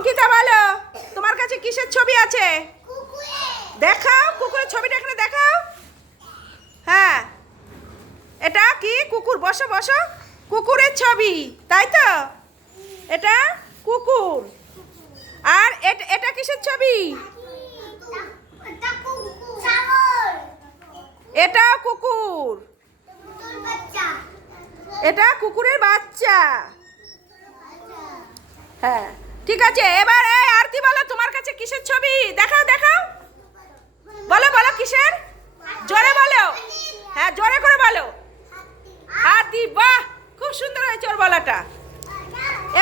অঙ্কিতা বলো তোমার কাছে কিসের ছবি আছে? দেখাও কুকুরের ছবিটা এখানে দেখাও। হ্যাঁ, এটা কি কুকুর? বসো বসো। কুকুরের ছবি, তাই তো? এটা কুকুর। আর এটা কিসের ছবি? এটা কুকুর। এটা কুকুরের বাচ্চা। হ্যাঁ, ঠিক আছে। এবার এই আরতি বলো তোমার কাছে কিসের ছবি? দেখাও দেখাও। বলো বলো কিসের? জোরে বলো। হ্যাঁ, জোরে করে বলো। হাতি। বাহ, খুব সুন্দর হয়েছে ওর বলাটা।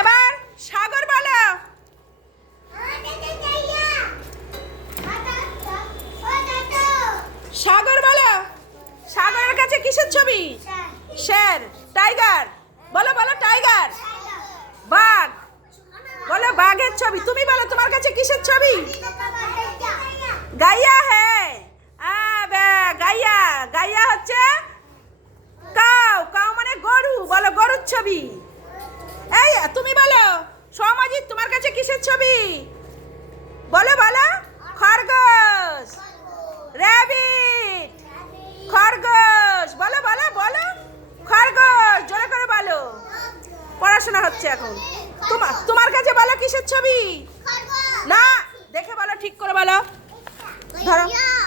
এবার সাগর বলো। সাগর বলো সাগরের কাছে কিসের ছবি? শের। টাইগার। বলো বলো টাইগার। বাঘ। বলো বাঘের ছবি। তুমি বলো তোমার কাছে কিসের ছবি? গাইয়া। হ্যাঁ, গাইয়া। গাইয়া হচ্ছে কাউ। কাউ মানে গরু। বলো গরুর ছবি। এই তুমি বলো সমাজিৎ তোমার কাছে কিসের ছবি? বলো বলো। খরগোশ। র‍্যাবিট। খরগোশ। বলো বলো বলো। খরগোশ। জোরে করে বলো। পড়াশোনা হচ্ছে এখন। তোমার কাছে বলো কিসের ছবি? না, দেখে বলো, ঠিক করে বলো। ধরো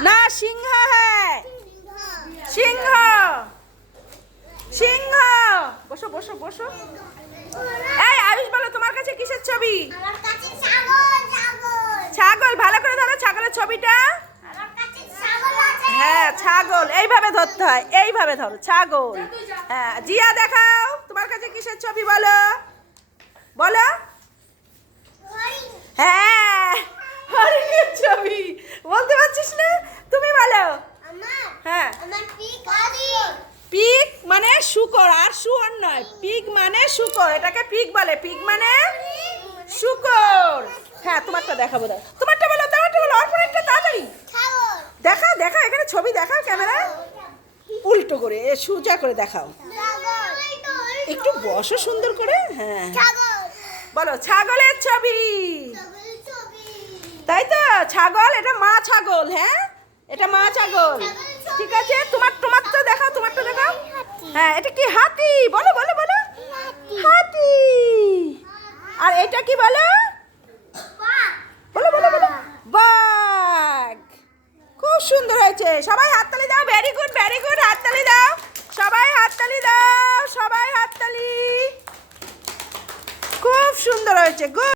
না। সিংহ। হ্যাঁ, সিংহ। সিংহ। বসো বসো বসো। এই আয়ুষ বলো তোমার কাছে কিসের ছবি? ছাগল। ভালো করে ধরো ছাগলের ছবিটা। হ্যাঁ, ছাগল। এইভাবে ধরতে হয়, এইভাবে ধরো। ছাগল। হ্যাঁ, জিয়া দেখাও তোমার কাছে কিসের ছবি? বলো বলো। হ্যাঁ, হরিণের ছবি। বলতে পারছিস না? তুমি বলো। হ্যাঁ, পিগ মানে শূকর, আর শুয়োর নয়। পিগ মানে শূকর, এটাকে পিগ বলে। পিগ মানে শূকর। হ্যাঁ, তোমারটা দেখাবো। তোমারটা বলো, তোমারটা বলো। অল্পটা তাড়াতাড়ি দেখাও। দেখাও এখানে ছবি দেখাও। ক্যামেরা উল্টো করে, সোজা করে দেখাও। একটু বসো সুন্দর করে। হ্যাঁ, বলো ছাগলের ছবি। তাই তো, ছাগল। এটা মা ছাগল। হ্যাঁ, এটা মা ছাগল। ঠিক আছে, তোমারটা দেখাও। তোমারটা দেখাও। হ্যাঁ, এটা কি? হাতি। বলো বলো বলো। হাতি। আর এটা কি বলো? বলো বলো বলো। বাঘ। খুব সুন্দর হয়েছে। সবাই হাততালি দাও। Very good, very good. হাততালি দাও। সবাই হাততালি দাও। সবাই হাততালি। খুব সুন্দর হয়েছে। গুড।